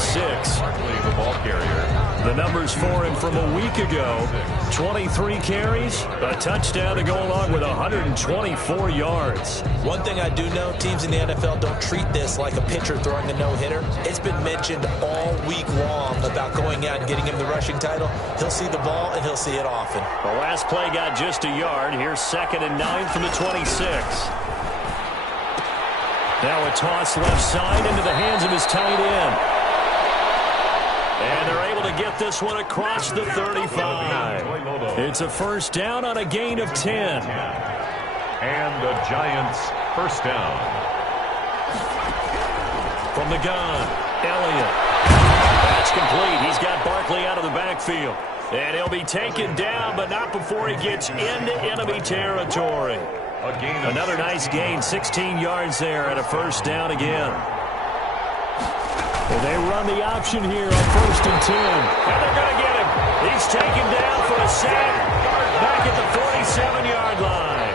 26. The ball carrier. The numbers for him from a week ago: 23 carries, a touchdown to go along with 124 yards. One thing I do know, teams in the NFL don't treat this like a pitcher throwing a no-hitter. It's been mentioned all week long about going out and getting him the rushing title. He'll see the ball, and he'll see it often. The last play got just a yard. Here's 2nd and 9 from the 26. Now a toss left side into the hands of his tight end. And they're able to get this one across the 35. It's a first down on a gain of 10. And the Giants first down. From the gun, Elliott. That's complete. He's got Barkley out of the backfield. And he'll be taken down, but not before he gets into enemy territory. Another nice gain, 16 yards there, and a first down again. Well, they run the option here on 1st and 10. And they're going to get him. He's taken down for a sack back at the 47-yard line.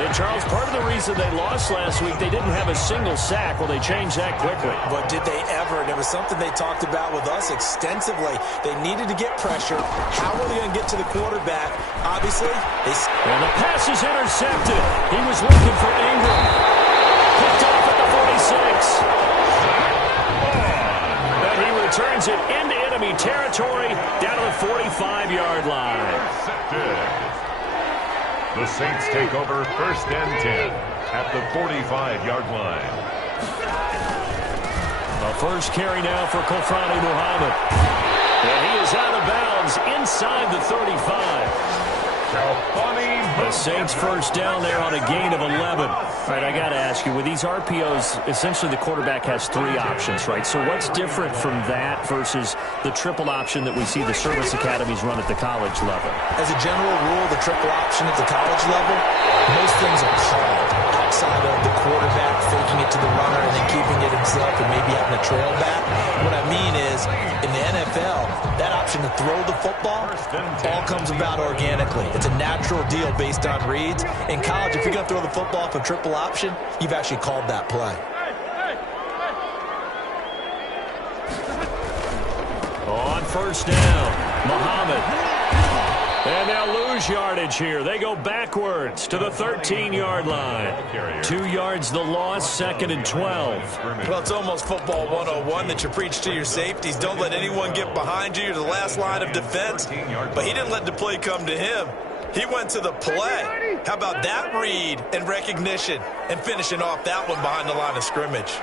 And Charles, part of the reason they lost last week, they didn't have a single sack. Well, they changed that quickly. But did they ever? And it was something they talked about with us extensively. They needed to get pressure. How are they going to get to the quarterback? Obviously, they... And the pass is intercepted. He was looking for Ingram. Picked off at the 46. Turns it into enemy territory down to the 45-yard line. The Saints take over 1st and 10 at the 45-yard line. The first carry now for Kofrani Muhammad. And he is out of bounds inside the 35. The Saints first down there on a gain of 11. All right, I got to ask you, with these RPOs, essentially the quarterback has 3 options, right? So what's different from that versus the triple option that we see the service academies run at the college level? As a general rule, the triple option at the college level, most things are called outside of the quarterback faking it to the runner and then keeping it himself and maybe having a trail back. What I mean is, in the NFL, that option to throw the football all comes about organically. It's a natural deal based on reads. In college, if you're going to throw the football off a triple option, you've actually called that play. On first down, Muhammad. And they'll lose yardage here. They go backwards to the 13-yard line. 2 yards the loss, 2nd and 12. Well, it's almost football 101 that you preach to your safeties. Don't let anyone get behind you. You're the last line of defense. But he didn't let the play come to him. He went to the play. How about that read and recognition and finishing off that one behind the line of scrimmage?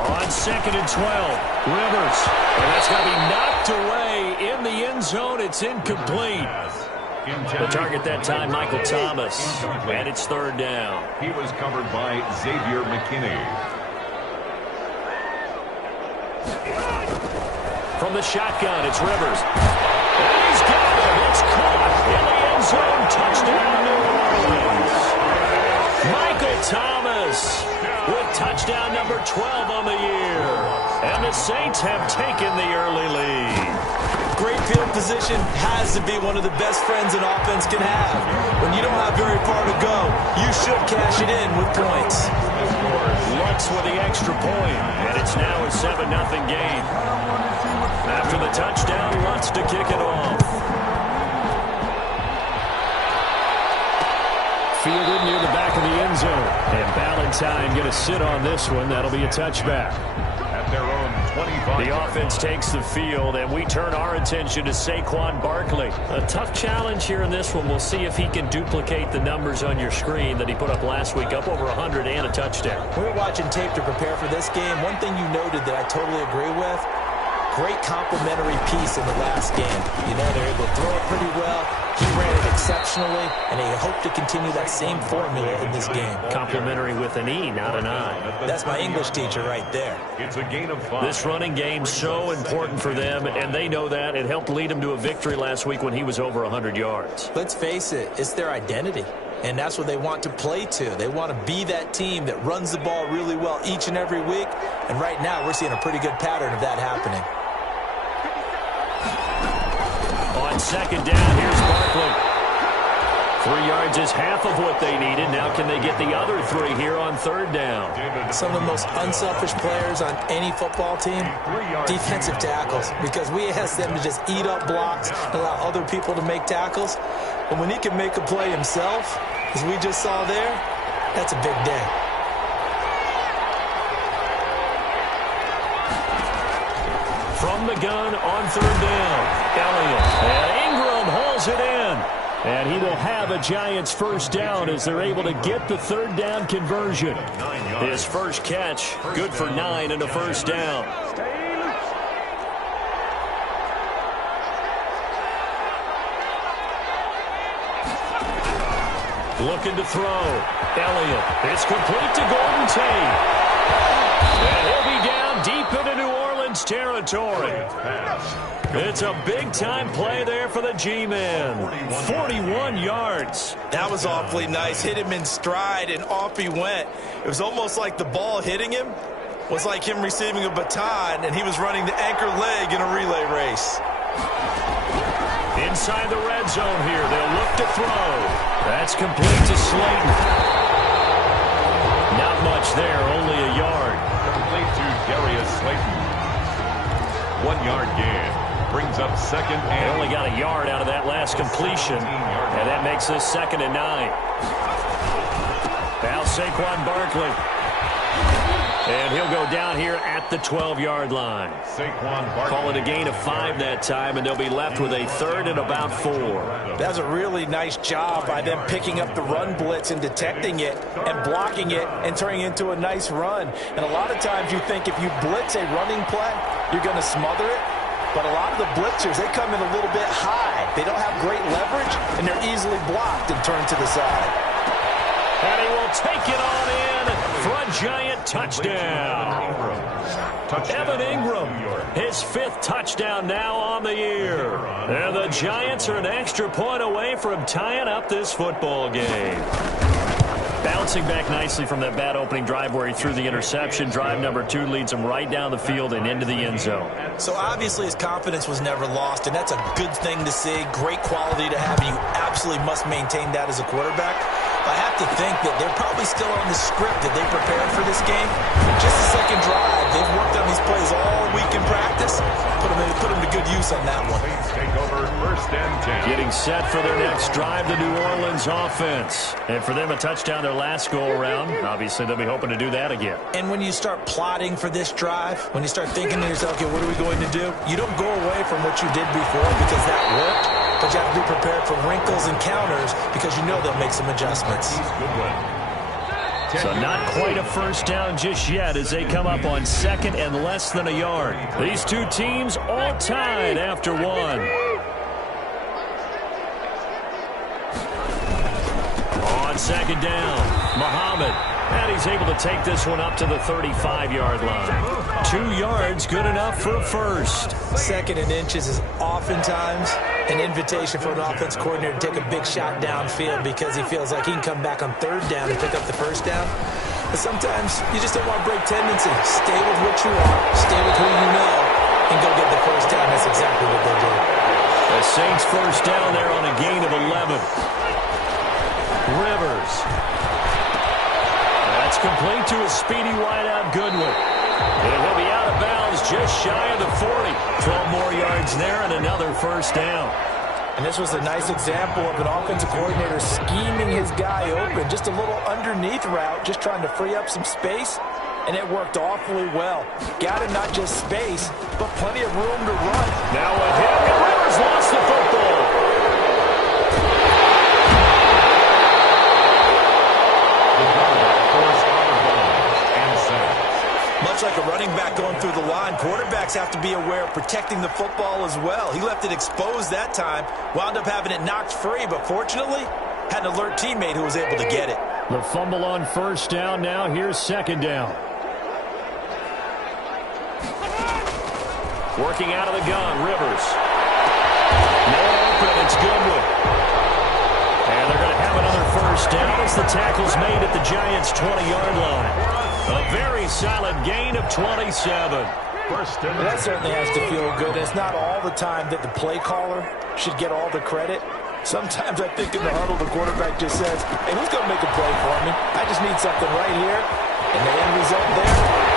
On 2nd and 12, Rivers. And that's going to be knocked away in the end zone. It's incomplete. The target that time, Michael Thomas. And it's 3rd down. He was covered by Xavier McKinney. From the shotgun, it's Rivers. And he's got it. It's caught in the end zone. Touchdown, New Orleans. Michael Thomas with touchdown number 12 on the year. And the Saints have taken the early lead. Great field position has to be one of the best friends an offense can have. When you don't have very far to go, you should cash it in with points. Lutz with the extra point, and it's now a 7-0 game. After the touchdown, Lutz to kick it off. Fielded near the back of the end zone. And Ballantyne going to sit on this one. That'll be a touchback. At their own 25. The offense takes the field, and we turn our attention to Saquon Barkley. A tough challenge here in this one. We'll see if he can duplicate the numbers on your screen that he put up last week, up over 100 and a touchdown. We were watching tape to prepare for this game. One thing you noted that I totally agree with, great complimentary piece in the last game. You know, they're able to throw it pretty well. He ran it exceptionally, and they hope to continue that same formula in this game. Complimentary with an E, not an I. That's my English teacher right there. It's a gain of 5. This running game so important for them, and they know that. It helped lead them to a victory last week when he was over 100 yards. Let's face it, it's their identity. And that's what they want to play to. They want to be that team that runs the ball really well each and every week. And right now, we're seeing a pretty good pattern of that happening. On 2nd down, here's Barkley. 3 yards is half of what they needed. Now can they get the other 3 here on third down? Some of the most unselfish players on any football team, defensive tackles, because we ask them to just eat up blocks and allow other people to make tackles. But when he can make a play himself, as we just saw there, that's a big day. From the gun on third down, Elliott. And Ingram hauls it in. And he will have a Giants first down as they're able to get the third down conversion. His first catch, good for 9 and a first down. Looking to throw. Elliott. It's complete to Golden Tate. And he'll be down deep into New Orleans territory. It's a big-time play there for the G-Men. 41 yards. That was awfully nice. Hit him in stride, and off he went. It was almost like the ball hitting him was like him receiving a baton, and he was running the anchor leg in a relay race. Inside the red zone here. They'll look to throw. That's complete to Slayton. Not much there, only a yard. Complete to Darius Slayton. 1 yard gain. Brings up second They and only got a yard out of that last completion, and that makes this 2nd and 9. Now Saquon Barkley. And he'll go down here at the 12-yard line. Saquon Barkley. Call it a gain of 5 that time, and they'll be left with a 3rd and about 4. That's a really nice job by them picking up the run blitz and detecting it and blocking it and turning it into a nice run. And a lot of times you think if you blitz a running play, you're going to smother it. But a lot of the blitzers, they come in a little bit high. They don't have great leverage, and they're easily blocked and turned to the side. And he will take it on in for a Giant touchdown. Evan Ingram, his 5th touchdown now on the year. And the Giants are an extra point away from tying up this football game. Bouncing back nicely from that bad opening drive where he threw the interception. Drive number 2 leads him right down the field and into the end zone. So obviously his confidence was never lost, and that's a good thing to see. Great quality to have, and you absolutely must maintain that as a quarterback. I have to think that they're probably still on the script that they prepared for this game. Just the second drive. They've worked on these plays all week in practice. Put them to good use on that one. Take over 1st and 10. Getting set for their next drive, the New Orleans offense. And for them, a touchdown their last go-around. Obviously, they'll be hoping to do that again. And when you start plotting for this drive, when you start thinking to yourself, okay, what are we going to do? You don't go away from what you did before because that worked. But you have to be prepared for wrinkles and counters because you know they'll make some adjustments. So not quite a first down just yet as they come up on 2nd and less than a yard. These two teams all tied after 1. On 2nd down, Muhammad. And he's able to take this one up to the 35-yard line. 2 yards, good enough for a first. 2nd and inches is oftentimes an invitation for an offense coordinator to take a big shot downfield because he feels like he can come back on 3rd down and pick up the first down. But sometimes you just don't want to break tendency. Stay with what you are, stay with who you know, and go get the first down. That's exactly what they did. The Saints first down there on a gain of 11. Rivers. That's complete to a speedy wideout Goodwin. And he'll be out of bounds just shy of the 40. 12 more yards there and another first down. And this was a nice example of an offensive coordinator scheming his guy open. Just a little underneath route, just trying to free up some space. And it worked awfully well. Got him not just space, but plenty of room to run. Now a hit, and Rivers lost the football. Much like a running back going through the line, quarterbacks have to be aware of protecting the football as well. He left it exposed that time, wound up having it knocked free, but fortunately, had an alert teammate who was able to get it. The fumble on first down now. Here's 2nd down. Working out of the gun, Rivers. No open, it's Goodwin. And they're going to have another first down as the tackle's made at the Giants' 20-yard line. A very solid gain of 27. That certainly has to feel good. It's not all the time that the play caller should get all the credit. Sometimes I think in the huddle, the quarterback just says, hey, who's going to make a play for me? I just need something right here. And the end result there,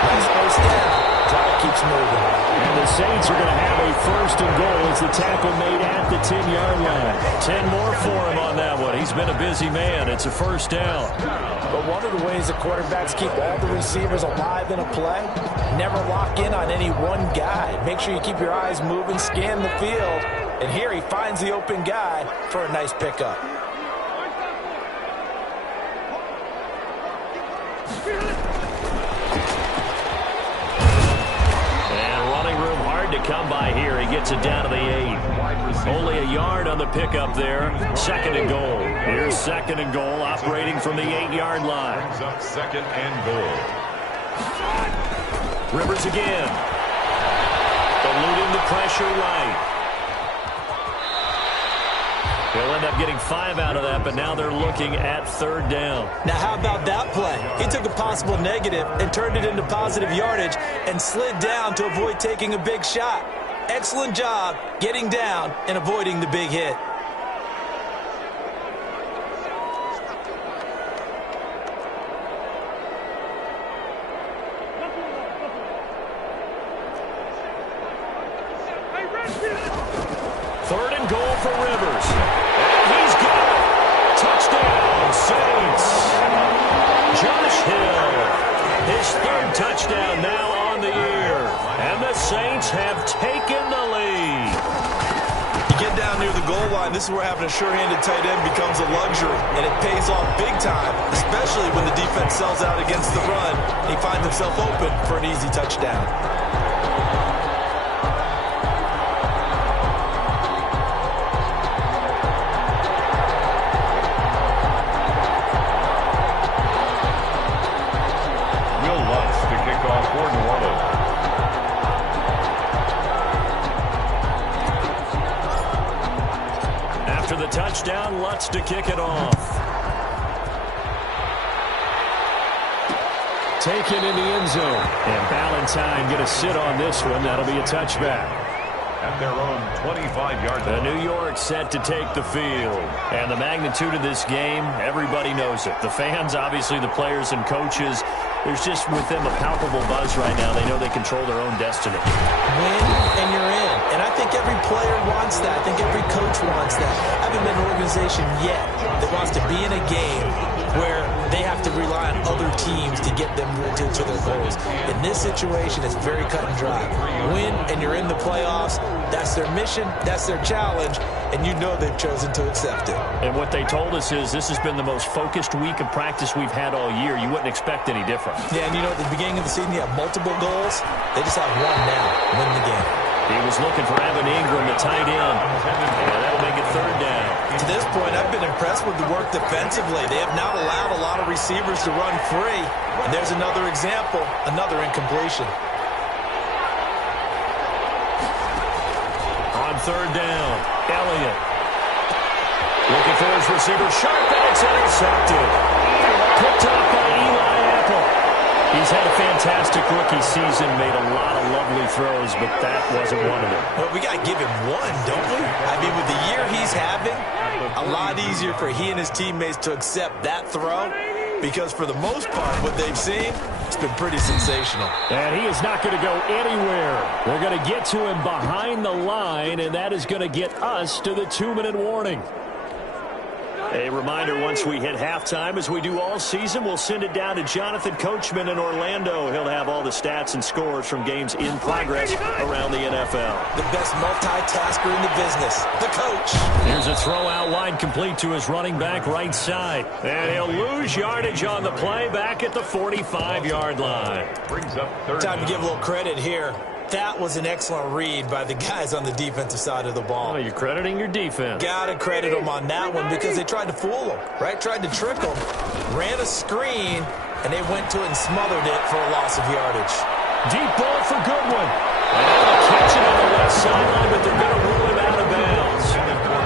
nice first down. Clock keeps moving. And the Saints are going to have a first and goal as the tackle made at the 10-yard line. 10 more for him on that one. He's been a busy man. It's a first down. But one of the ways the quarterbacks keep all the receivers alive in a play, never lock in on any one guy. Make sure you keep your eyes moving, scan the field. And here he finds the open guy for a nice pickup. And running room hard to come by here. He gets it down to the 8. Only a yard on the pickup there. Second and goal. Here's second and goal operating from the 8-yard line. Brings up second and goal. Rivers again. Eluding the pressure right. He'll end up getting 5 out of that, but now they're looking at third down. Now, how about that play? He took a possible negative and turned it into positive yardage and slid down to avoid taking a big shot. Excellent job getting down and avoiding the big hit. Third and goal for Rivers. And he's got it. Touchdown, Saints. Josh Hill. His third touchdown now on the year. And the Saints have taken the lead. You get down near the goal line, this is where having a sure-handed tight end becomes a luxury. And it pays off big time, especially when the defense sells out against the run. And he finds himself open for an easy touchdown. Touchdown, Lutz to kick it off. Taken in the end zone. And Ballantyne going to sit on this one. That'll be a touchback. At their own 25-yard line. New York set to take the field. And the magnitude of this game, everybody knows it. The fans, obviously the players and coaches. There's just with them a palpable buzz right now. They know they control their own destiny. Win and you're in. And I think every player wants that. I think every coach wants that. I haven't been an organization yet that wants to be in a game where they have to rely on other teams to get them to their goals. In this situation, it's very cut and dry. Win and you're in the playoffs. That's their mission. That's their challenge. And you know they've chosen to accept it. And what they told us is this has been the most focused week of practice we've had all year. You wouldn't expect any different. Yeah, and you know, at the beginning of the season, you have multiple goals. They just have one now. Win the game. He was looking for Evan Ingram, the tight end. And that'll make it third down. To this point, I've been impressed with the work defensively. They have not allowed a lot of receivers to run free. And there's another example, another incompletion. On third down, Elliott. Looking for his receiver, sharp, and it's intercepted. Picked up by Eli Apple. He's had a fantastic rookie season, made a lot of lovely throws, but that wasn't one of them. Well, we got to give him one, don't we? I mean, with the year he's having, a lot easier for he and his teammates to accept that throw, because for the most part, what they've seen, it's been pretty sensational. And he is not going to go anywhere. They're going to get to him behind the line, and that is going to get us to the 2-minute warning. A reminder, once we hit halftime, as we do all season, we'll send it down to Jonathan Coachman in Orlando. He'll have all the stats and scores from games in progress around the NFL. The best multitasker in the business, the coach. Here's a throw out wide, complete to his running back right side. And he'll lose yardage on the play back at the 45-yard line. Brings up third Time to down. give a little credit here. That was an excellent read by the guys on the defensive side of the ball. Oh, you're crediting your defense. Got to credit them on that one because they tried to fool them, right? Tried to trick them, ran a screen, and they went to it and smothered it for a loss of yardage. Deep ball for Goodwin. And they'll catch it on the left sideline, but they're going to rule him out of bounds.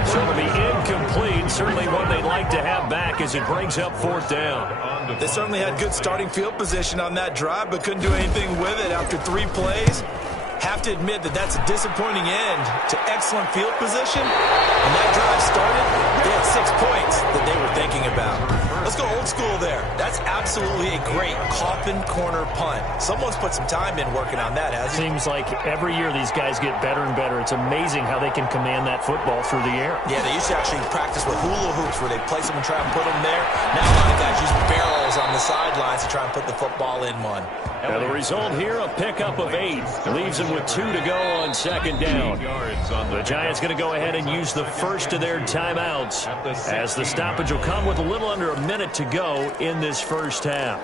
So it'll be incomplete. Certainly one they'd like to have back as it brings up fourth down. They certainly had good starting field position on that drive, but couldn't do anything with it after 3 plays. Have to admit that that's a disappointing end to excellent field position. When that drive started, they had 6 points that they were thinking about. Let's go old school there. That's absolutely a great coffin corner punt. Someone's put some time in working on that, hasn't he? Seems like every year these guys get better and better. It's amazing how they can command that football through the air. Yeah, they used to actually practice with hula hoops where they place them and try and put them there. Now a lot of guys use barrels on the sidelines to try and put the football in one. Now the result here, a pickup of 8. Leaves them with 2 to go on second down. The Giants going to go ahead and use the first of their timeouts as the stoppage will come with a little under a minute to go in this first half.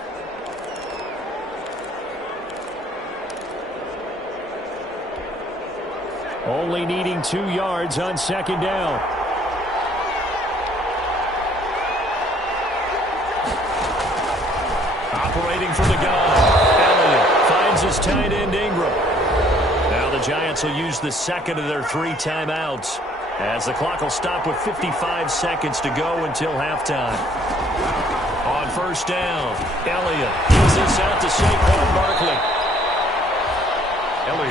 Only needing 2 yards on second down. Operating from the gun. Elliott finds his tight end Ingram. Now the Giants will use the second of their 3 timeouts as the clock will stop with 55 seconds to go until halftime. On first down, Elliott gives this out to Saquon Barkley.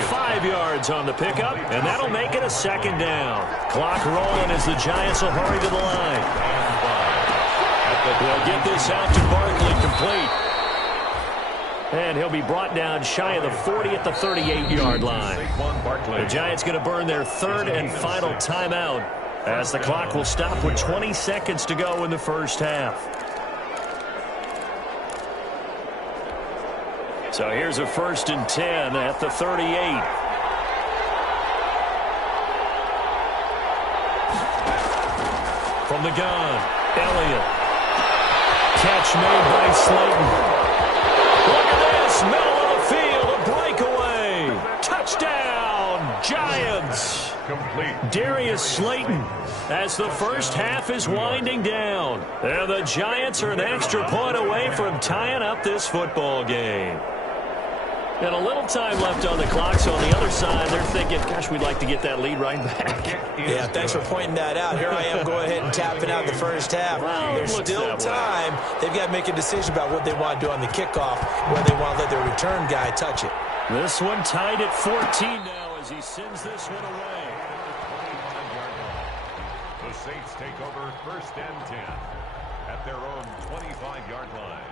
5 yards on the pickup, and that'll make it a second down. Clock rolling as the Giants will hurry to the line. They'll get this out to Barkley complete. And he'll be brought down shy of the 40 at the 38-yard line. The Giants going to burn their 3rd and final timeout as the clock will stop with 20 seconds to go in the first half. So here's a 1st and 10 at the 38. From the gun, Elliott. Catch made by Slayton. Look at this, middle of the field, a breakaway. Touchdown, Giants. Complete. Darius Slayton as the first half is winding down. And the Giants are an extra point away from tying up this football game. And a little time left on the clock, so on the other side, they're thinking, gosh, we'd like to get that lead right back. Yeah, thanks for pointing that out. Here I am going ahead and tapping out the first half. Well, there's still time. They've got to make a decision about what they want to do on the kickoff, whether they want to let their return guy touch it. This one tied at 14 now as he sends this one away. The Saints take over 1st and 10 at their own 25-yard line.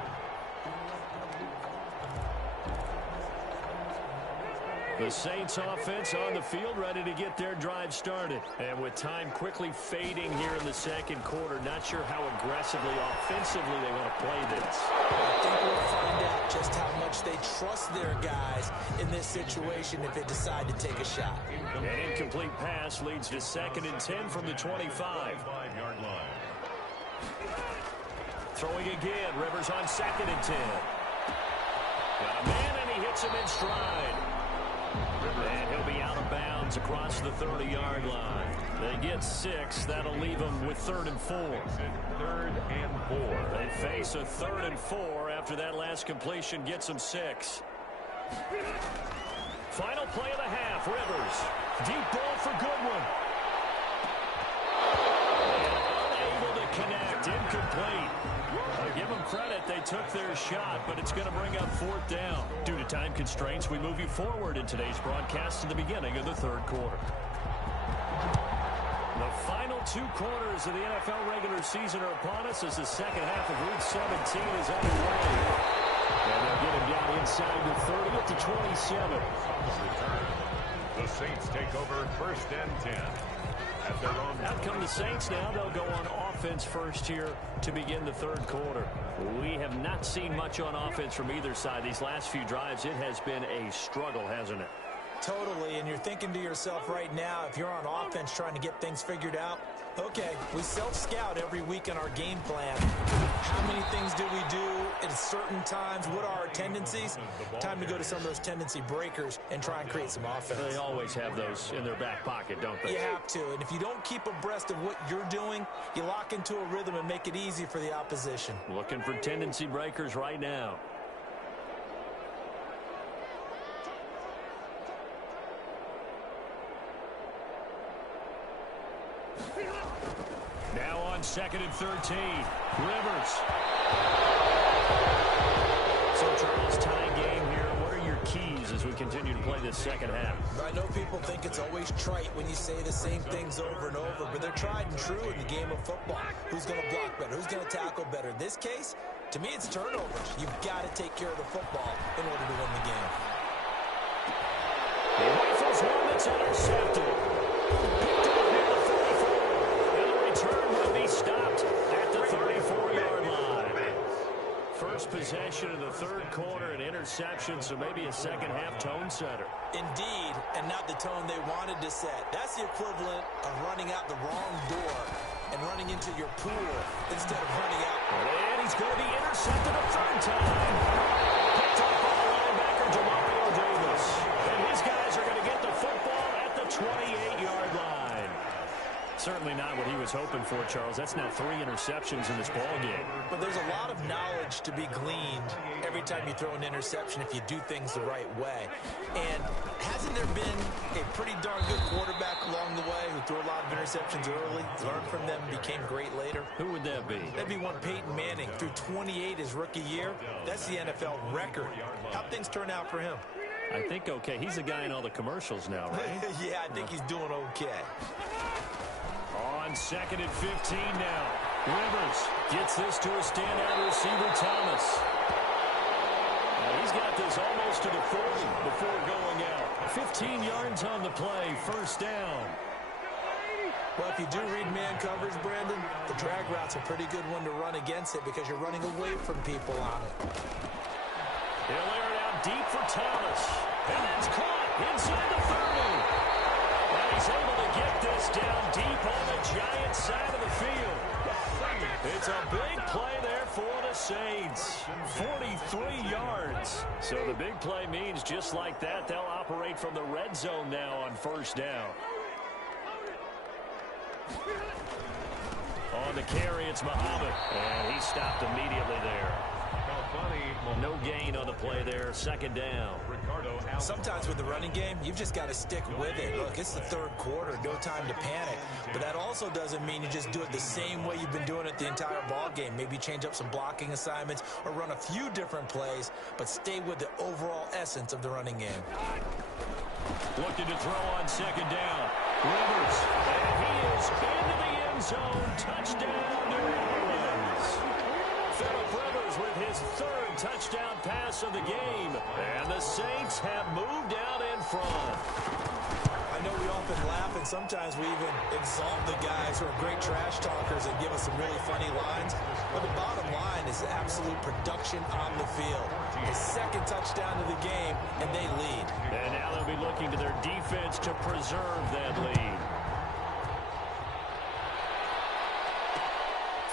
The Saints offense on the field, ready to get their drive started. And with time quickly fading here in the second quarter, not sure how aggressively, offensively they want to play this. I think we'll find out just how much they trust their guys in this situation if they decide to take a shot. An incomplete pass leads to 2nd and 10 from the 25-yard line. Throwing again, Rivers on 2nd and 10. Got a man and he hits him in stride. And he'll be out of bounds across the 30-yard line. They get 6. That'll leave them with 3rd and 4. 3rd and 4. They face a 3rd and 4 after that last completion gets them 6. Final play of the half, Rivers. Deep ball for Goodwin. Unable to connect, incomplete. Give them credit, they took their shot, but it's going to bring up 4th down. Due to time constraints, we move you forward in today's broadcast to the beginning of the 3rd quarter. The final 2 quarters of the NFL regular season are upon us as the second half of Week 17 is underway. And they'll get him down inside the 30 at the 27. The Saints take over 1st and 10. Out come the Saints now. They'll go on offense first here to begin the 3rd quarter. We have not seen much on offense from either side. These last few drives, it has been a struggle, hasn't it? Totally, and you're thinking to yourself right now, if you're on offense trying to get things figured out, okay, we self-scout every week on our game plan. How many things do we do at certain times? What are our tendencies? Time to go to some of those tendency breakers and try and create some offense. They always have those in their back pocket, don't they? You have to, and if you don't keep abreast of what you're doing, you lock into a rhythm and make it easy for the opposition. Looking for tendency breakers right now. Now on 2nd and 13. Rivers. So, Charles, tie game here. What are your keys as we continue to play this second half. I know people think it's always trite when you say the same things over and over, but they're tried and true in the game of football. Who's going to block better? Who's going to tackle better? In this case, to me, it's turnovers. You've got to take care of the football in order to win the game. He rifles one that's intercepted. Picked up near the 34. And the return will be stopped at the 34-yard line. First possession of the third quarter, an interception, so maybe a second-half tone setter. Indeed, and not the tone they wanted to set. That's the equivalent of running out the wrong door and running into your pool instead of running out. And he's going to be intercepted a third time. Picked up by the linebacker, Demario Davis. And his guys are going to get the football at the 28-yard line. Certainly not what he was hoping for, Charles. That's now 3 interceptions in this ball game. But there's a lot of knowledge to be gleaned every time you throw an interception if you do things the right way. And hasn't there been a pretty darn good quarterback along the way who threw a lot of interceptions early, learned from them, became great later? Who would that be? That'd be one Peyton Manning. Threw 28 his rookie year. That's the NFL record. How'd things turn out for him? I think okay. He's a guy in all the commercials now, right? Yeah, I think he's doing okay. On 2nd and 15 now. Rivers gets this to a standout receiver, Thomas. Now he's got this almost to the 40 before going out. 15 yards on the play, first down. Well, if you do read man coverage, Brandon, the drag route's a pretty good one to run against it because you're running away from people on it. He'll air it out deep for Thomas. And it's caught inside the 30. And he's able to get this down deep on the Giants side of the field. It's a big play there for the Saints. 43 yards. So the big play means just like that, they'll operate from the red zone now on first down. On the carry, it's Muhammad. And he stopped immediately there. No gain on the play there. Second down. Sometimes with the running game, you've just got to stick with it. Look, it's the third quarter. No time to panic. But that also doesn't mean you just do it the same way you've been doing it the entire ball game. Maybe change up some blocking assignments or run a few different plays, but stay with the overall essence of the running game. Looking to throw on second down. Rivers. And he is into the end zone. Touchdown, New Orleans. Phillip Rivers with his third touchdown pass of the game. And the Saints have moved out in front. I know we often laugh, and sometimes we even exalt the guys who are great trash talkers and give us some really funny lines. But the bottom line is the absolute production on the field. His second touchdown of the game, and they lead. And now they'll be looking to their defense to preserve that lead.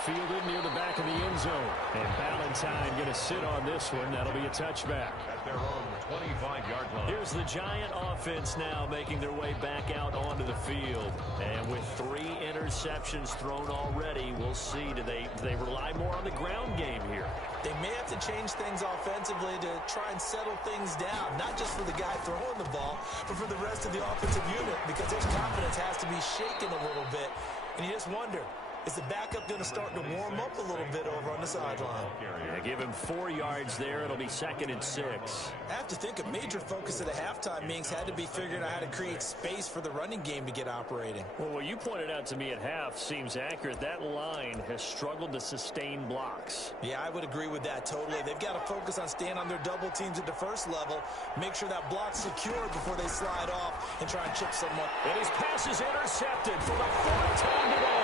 Fielded near the back of the end zone. And Valentine going to sit on this one. That'll be a touchback. At their own 25-yard line. Here's the Giant offense now making their way back out onto the field. And with 3 interceptions thrown already, we'll see. Do they rely more on the ground game here? They may have to change things offensively to try and settle things down, not just for the guy throwing the ball, but for the rest of the offensive unit, because their confidence has to be shaken a little bit. And you just wonder, is the backup going to start to warm up a little bit over on the sideline? Yeah, give him 4 yards there. It'll be 2nd and 6. I have to think a major focus of the halftime meetings had to be figuring out how to create space for the running game to get operating. Well, what you pointed out to me at half seems accurate. That line has struggled to sustain blocks. Yeah, I would agree with that totally. They've got to focus on staying on their double teams at the first level, make sure that block's secure before they slide off and try and chip someone. And his pass is intercepted for the 4th time today.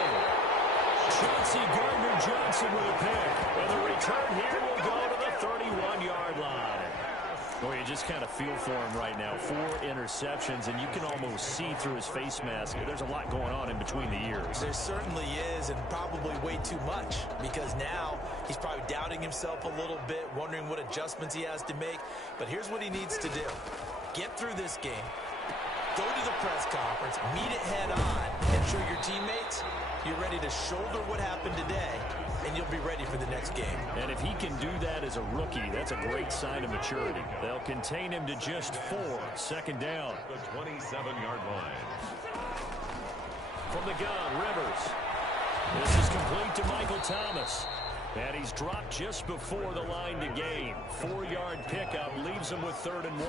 Chauncey Gardner-Johnson with a pick. And the return here will go to the 31-yard line. Boy, you just kind of feel for him right now. 4 interceptions, and you can almost see through his face mask. There's a lot going on in between the ears. There certainly is, and probably way too much, because now he's probably doubting himself a little bit, wondering what adjustments he has to make. But here's what he needs to do. Get through this game. Go to the press conference, meet it head on, and show your teammates you're ready to shoulder what happened today, and you'll be ready for the next game. And if he can do that as a rookie, that's a great sign of maturity. They'll contain him to just 4. Second down. The 27-yard line. From the gun, Rivers. This is complete to Michael Thomas. And he's dropped just before the line to gain. 4-yard pickup leaves him with 3rd and 1.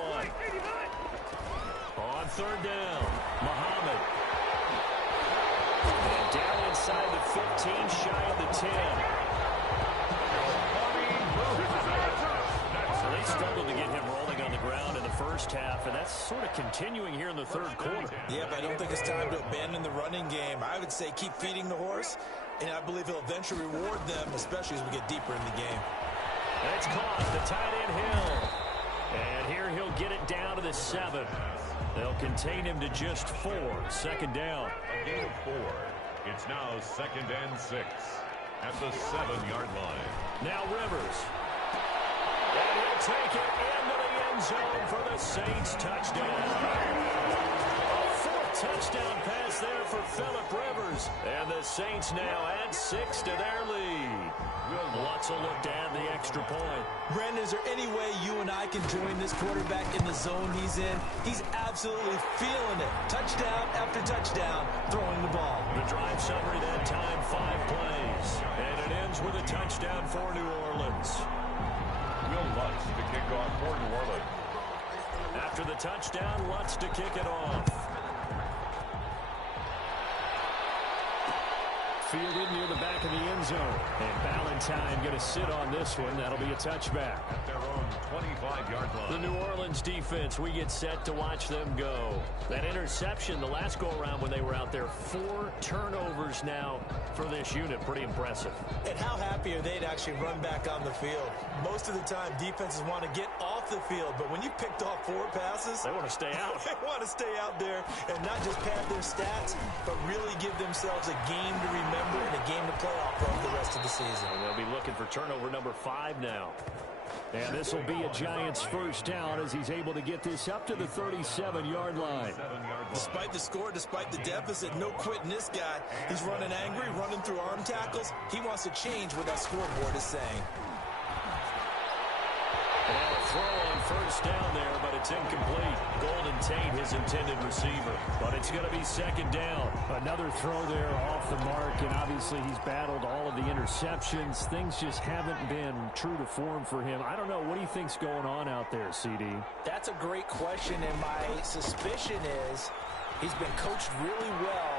On 3rd down, Muhammad. And down inside the 15, shy of the 10. So they struggled to get him rolling on the ground in the first half, and that's sort of continuing here in the 3rd quarter. Yeah, but I don't think it's time to abandon the running game. I would say keep feeding the horse, and I believe he'll eventually reward them, especially as we get deeper in the game. That's caught, the tight end Hill. And here he'll get it down to the 7. They'll contain him to just 4. 2nd down. A gain of 4. It's now 2nd and 6 at the 7-yard line. Now Rivers. And he'll take it into the end zone for the Saints touchdown. A 4th touchdown pass there for Phillip Rivers. And the Saints now add 6 to their lead. Lutz will look to add the extra point. Brandon, is there any way you and I can join this quarterback in the zone he's in? He's absolutely feeling it. Touchdown after touchdown, throwing the ball. The drive summary that time, 5 plays. And it ends with a touchdown for New Orleans. Will Lutz to kick off for New Orleans. After the touchdown, Lutz to kick it off. Fielded near the back of the end zone. And Ballantyne going to sit on this one. That'll be a touchback. At their own 25-yard line. The New Orleans defense, we get set to watch them go. That interception, the last go-around when they were out there, 4 turnovers now for this unit. Pretty impressive. And how happy are they to actually run back on the field? Most of the time, defenses want to get off the field, but when you picked off 4 passes, they want to stay out. They want to stay out there and not just pad their stats, but really give themselves a game to remember and a game to play off of the rest of the season. And they'll be looking for turnover number 5 now. And this will be a Giants first down as he's able to get this up to the 37-yard line. Despite the score, despite the deficit, no quitting this guy. He's running angry, running through arm tackles. He wants to change what that scoreboard is saying. And a throw on first down there, but it's incomplete. Golden Tate, his intended receiver. But it's going to be 2nd down. Another throw there off the mark, and obviously he's battled all of the interceptions. Things just haven't been true to form for him. I don't know. What do you think's going on out there, CD? That's a great question, and my suspicion is he's been coached really well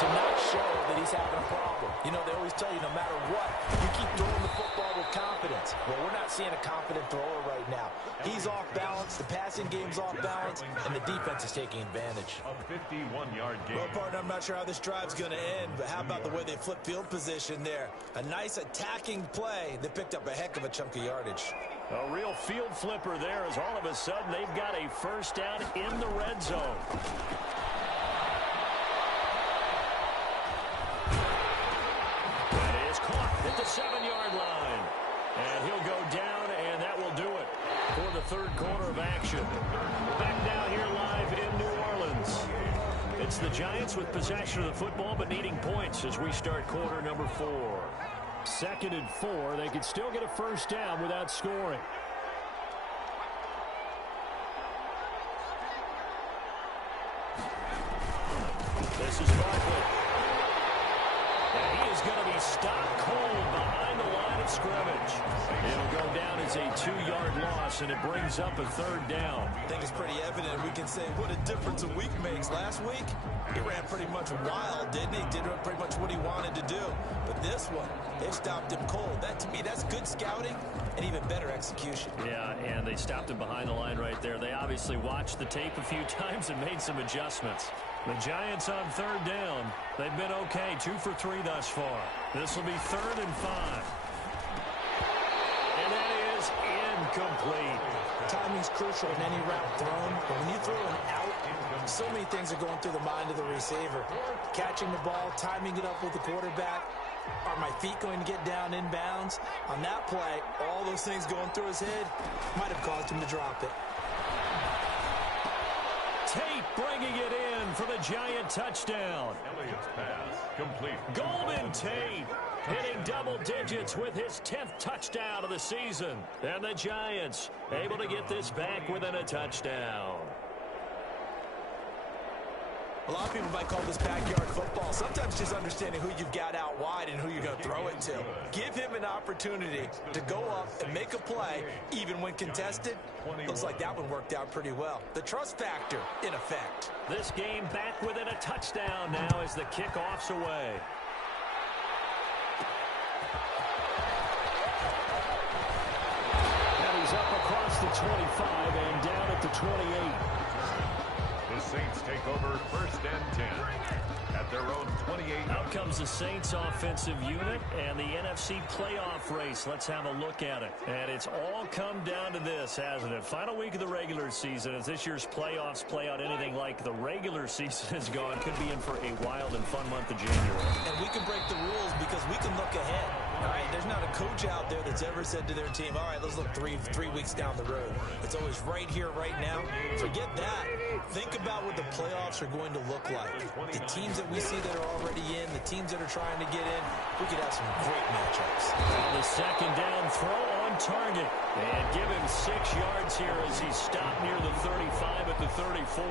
to not show that he's having a problem. You know, they always tell you no matter what, you keep throwing the football with confidence. Well, we're not seeing a confident thrower right now. He's off balance, the passing game's off balance, and the defense is taking advantage. A 51-yard game. Well, partner, I'm not sure how this drive's going to end, but how about the way they flip field position there? A nice attacking play that picked up a heck of a chunk of yardage. A real field flipper there as all of a sudden they've got a first down in the red zone. At the 7-yard line. And he'll go down, and that will do it for the 3rd quarter of action. Back now here live in New Orleans. It's the Giants with possession of the football, but needing points as we start quarter number 4. 2nd and 4. They could still get a first down without scoring. This is Barkley. And he is going to be stopped cold behind the line of scrimmage. It'll go down as a 2-yard loss, and it brings up a 3rd down. I think it's pretty evident. We can say what a difference a week makes. Last week, he ran pretty much wild, didn't he? Did pretty much what he wanted to do. But this one, they stopped him cold. That, to me, that's good scouting and even better execution. Yeah, and they stopped him behind the line right there. They obviously watched the tape a few times and made some adjustments. The Giants on 3rd down. They've been okay, 2 for 3 thus far. This will be 3rd and 5. And that is incomplete. Timing's crucial in any route thrown, but when you throw an out, so many things are going through the mind of the receiver. Catching the ball, timing it up with the quarterback. Are my feet going to get down in bounds? On that play, all those things going through his head might have caused him to drop it. Tate bringing it in for the Giant touchdown. Elliott's pass complete. Golden Tate hitting double digits with his 10th touchdown of the season. And the Giants able to get this back within a touchdown. A lot of people might call this backyard football. Sometimes just understanding who you've got out wide and who you're going to throw it to. Give him an opportunity to go up and make a play, even when contested. Looks like that one worked out pretty well. The trust factor in effect. This game back within a touchdown now as the kickoff's away. Now he's up across the 25 and down at the 28. The Saints take over 1st and 10 at their own 28. Out comes the Saints offensive unit and the NFC playoff race. Let's have a look at it. And it's all come down to this, hasn't it? Final week of the regular season. As this year's playoffs play out anything like the regular season has gone, could be in for a wild and fun month of January. And we can break the rules because we can look ahead. All right, there's not a coach out there that's ever said to their team, all right, let's look three weeks down the road. It's always right here, right now. Forget that. Think about what the playoffs are going to look like. The teams that we see that are already in, the teams that are trying to get in, we could have some great matchups. On the second down throw on target. And give him 6 yards here as he's stopped near the 35 at the 34.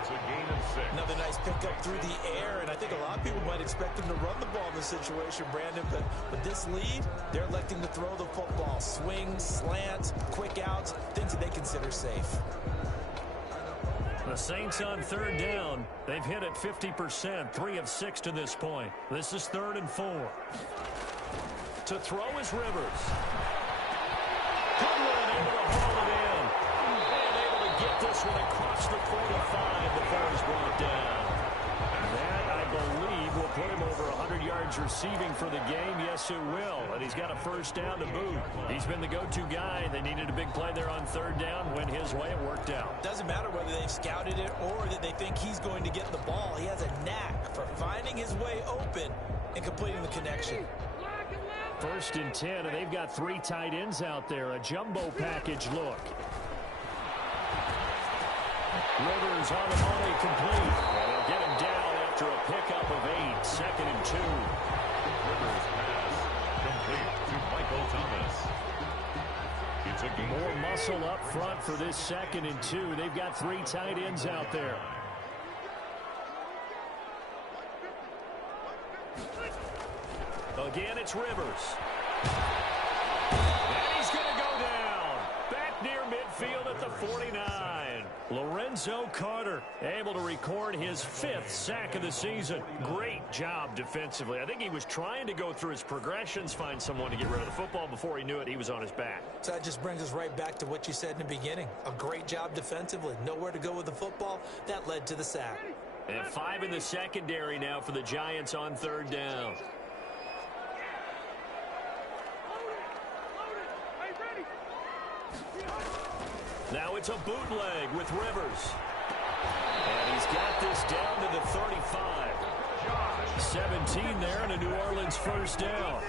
It's a gain of 6. Another nice pickup through the air, and I think a lot of people might expect him to run the ball in this situation, Brandon, but with this lead, they're electing to throw the football. Swings, slants, quick outs, things that they consider safe. The Saints on third down. They've hit it 50%, 3 of 6 to this point. This is 3rd and 4. To throw is Rivers. Goodwin able to haul it in. And able to get this one across the 45 before he's brought down. That, I believe, will put him over 100 yards receiving for the game. Yes, it will. And he's got a first down to boot. He's been the go-to guy. They needed a big play there on third down. Went his way. It worked out. Doesn't matter whether they've scouted it or that they think he's going to get the ball. He has a knack for finding his way open and completing the connection. 1st and 10, and they've got 3 tight ends out there. A jumbo package look. Rivers on the money, complete. And they'll get him down after a pickup of 8. 2nd and 2. Rivers pass complete to Michael Thomas. It's a gain. More muscle up front for this 2nd and 2. They've got 3 tight ends out there. Again, it's Rivers. And he's going to go down. Back near midfield at the 49. Lorenzo Carter able to record his 5th sack of the season. Great job defensively. I think he was trying to go through his progressions, find someone to get rid of the football. Before he knew it, he was on his back. So that just brings us right back to what you said in the beginning. A great job defensively. Nowhere to go with the football. That led to the sack. And 5 in the secondary now for the Giants on third down. Now it's a bootleg with Rivers. And he's got this down to the 35. 17 there and a New Orleans first down.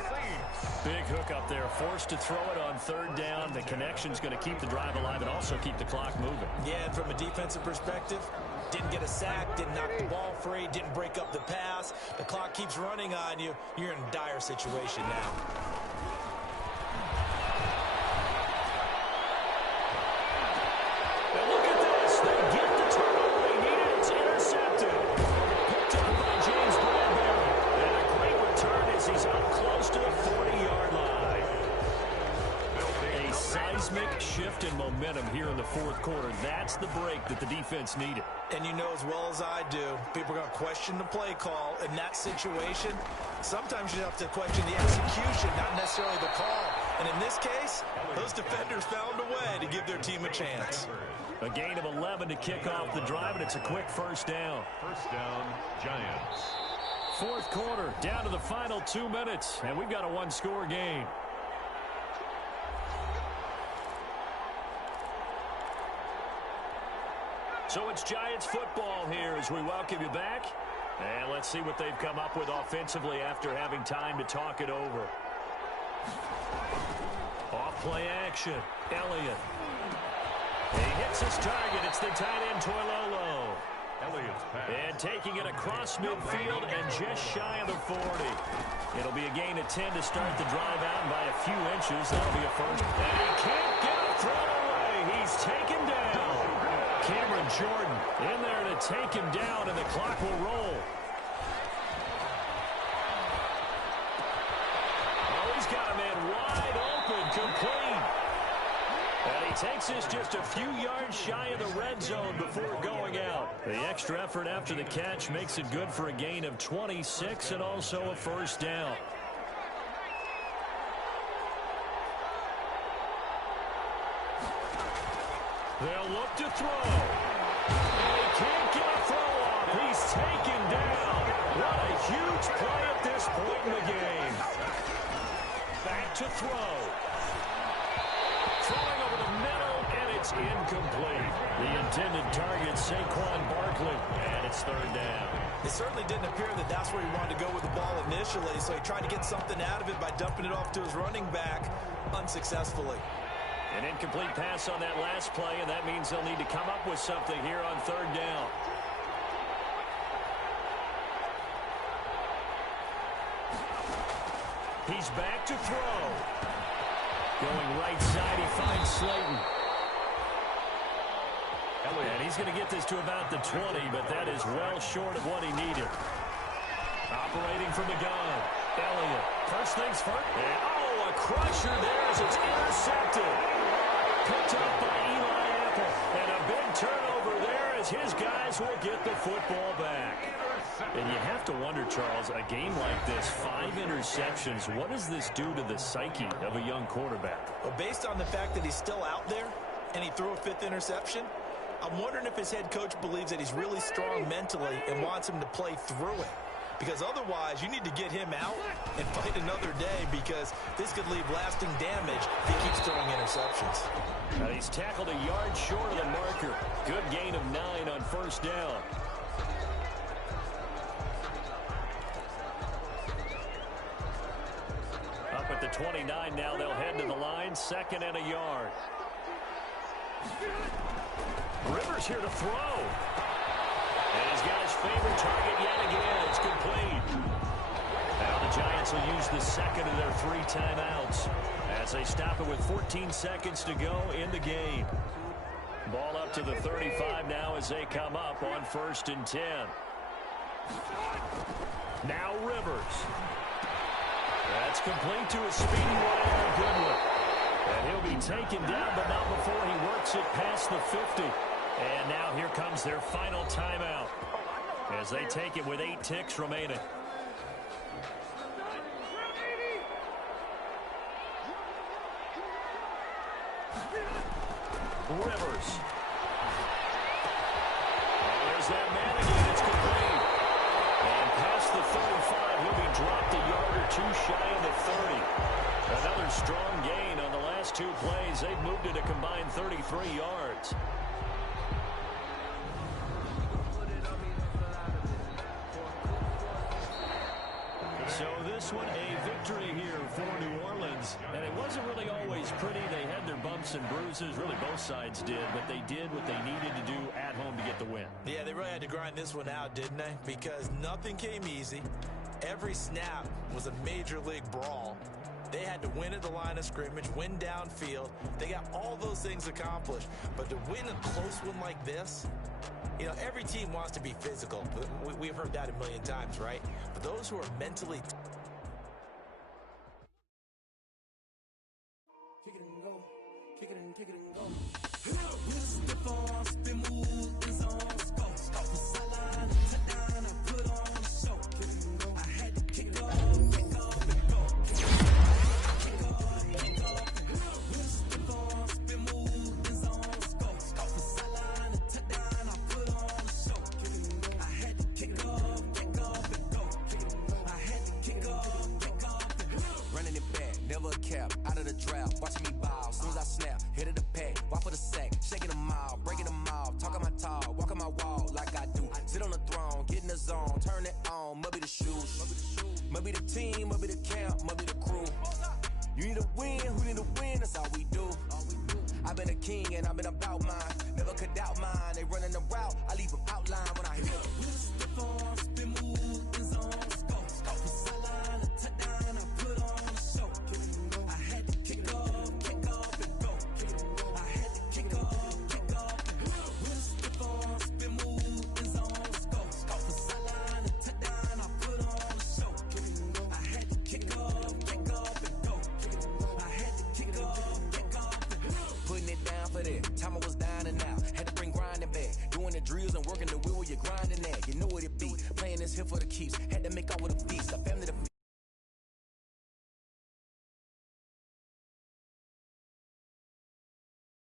Big hook up there, forced to throw it on third down. The connection's going to keep the drive alive and also keep the clock moving. Yeah, and from a defensive perspective, didn't get a sack, didn't knock the ball free, didn't break up the pass. The clock keeps running on you. You're in a dire situation now. Now look at this. They get the turnover they needed. It's intercepted. Picked up by James Bradbury. And a great return as he's up close to the 40-yard line. A seismic shift in momentum here in the fourth quarter. That's the break that the defense needed. And you know as well as I do, people are going to question the play call in that situation. Sometimes you have to question the execution, not necessarily the call. And in this case, those defenders found a way to give their team a chance. A gain of 11 to kick off the drive, and it's a quick first down. First down, Giants. Fourth quarter, down to the final 2 minutes, and we've got a one-score game. So it's Giants football here as we welcome you back. And let's see what they've come up with offensively after having time to talk it over. Off play action. Elliott. He hits his target. It's the tight end, Toilolo. Elliott's pass. And taking it across midfield and just shy of the 40. It'll be a gain of 10 to start the drive out by a few inches. That'll be a first. And he can't get it thrown away. He's taken down. Cameron Jordan in there to take him down, and the clock will roll. Oh, he's got a man wide open, complete. And he takes this just a few yards shy of the red zone before going out. The extra effort after the catch makes it good for a gain of 26 and also a first down. They'll look to throw. And he can't get a throw off. He's taken down. What a huge play at this point in the game. Back to throw. Throwing over the middle, and it's incomplete. The intended target, Saquon Barkley, and it's third down. It certainly didn't appear that that's where he wanted to go with the ball initially, so he tried to get something out of it by dumping it off to his running back unsuccessfully. An incomplete pass on that last play, and that means they'll need to come up with something here on third down. He's back to throw. Going right side, he finds Slayton. And he's going to get this to about the 20, but that is well short of what he needed. Operating from the gun. Elliott. First things first. And, oh, a crusher there as it's intercepted. Picked up by Eli Apple. And a big turnover there as his guys will get the football back. And you have to wonder, Charles, a game like this, 5 interceptions, what does this do to the psyche of a young quarterback? Well, based on the fact that he's still out there and he threw a 5th interception, I'm wondering if his head coach believes that he's really strong mentally and wants him to play through it. Because otherwise, you need to get him out and fight another day, because this could leave lasting damage if he keeps throwing interceptions. He's tackled a yard short of the marker. Good gain of 9 on first down. Up at the 29 now, they'll head to the line, 2nd and a yard. Rivers here to throw. And he's got his favorite target yet again. It's complete. Now the Giants will use the second of their 3 timeouts as they stop it with 14 seconds to go in the game. Ball up to the 35 now as they come up on 1st and 10. Now Rivers. That's complete to a speedy Ryan Goodwin. And he'll be taken down, but not before he works it past the 50. And now here comes their final timeout as they take it with 8 ticks remaining. Rivers. Oh, there's that man again. It's complete. And past the 35, he'll be dropped a yard or 2 shy of the 30. Another strong gain on the last 2 plays. They've moved it a combined 33 yards. So this one, a victory here for New Orleans. And it wasn't really always pretty. They had their bumps and bruises. Really, both sides did. But they did what they needed to do at home to get the win. Yeah, they really had to grind this one out, didn't they? Because nothing came easy. Every snap was a major league brawl. They had to win at the line of scrimmage, win downfield. They got all those things accomplished. But to win a close one like this, you know, every team wants to be physical. We've heard that a million times, right? But those who are mentally... Kick it and go. Kick it and go. With the ball, spin move, is on go. Stop the sideline, touchdown, I put on the show. Kick it and go. I had to kick off and go. Kick off. With the ball, spin move, is on go. Stop the sideline, touchdown, I put on the show. Kick it and go. I had to kick off and go. Kick it and go. I had to kick off and go. Running it back, never a cap, out of the draft, watching me ball, soon as I snap, hit of the pack, walk for the sack, shaking them all, breaking them all, talking my talk, walking my wall like I do, sit on the throne, get in the zone, turn it on, must be the shoes, must be the team, must be the camp, must be the crew, you need to win, who need to win, that's all we do, I've been a king and I've been about mine, never could doubt mine, they running the route, I leave them outline when I hit it. Spin move, is on go. Stop the sideline, touchdown, I put on the show. I had to kick off and go. I had to kick off and go. Doing the drills and working the wheel where you're grinding at. You know what it be. Playing this here for the keeps. Had to make out with a beast. A family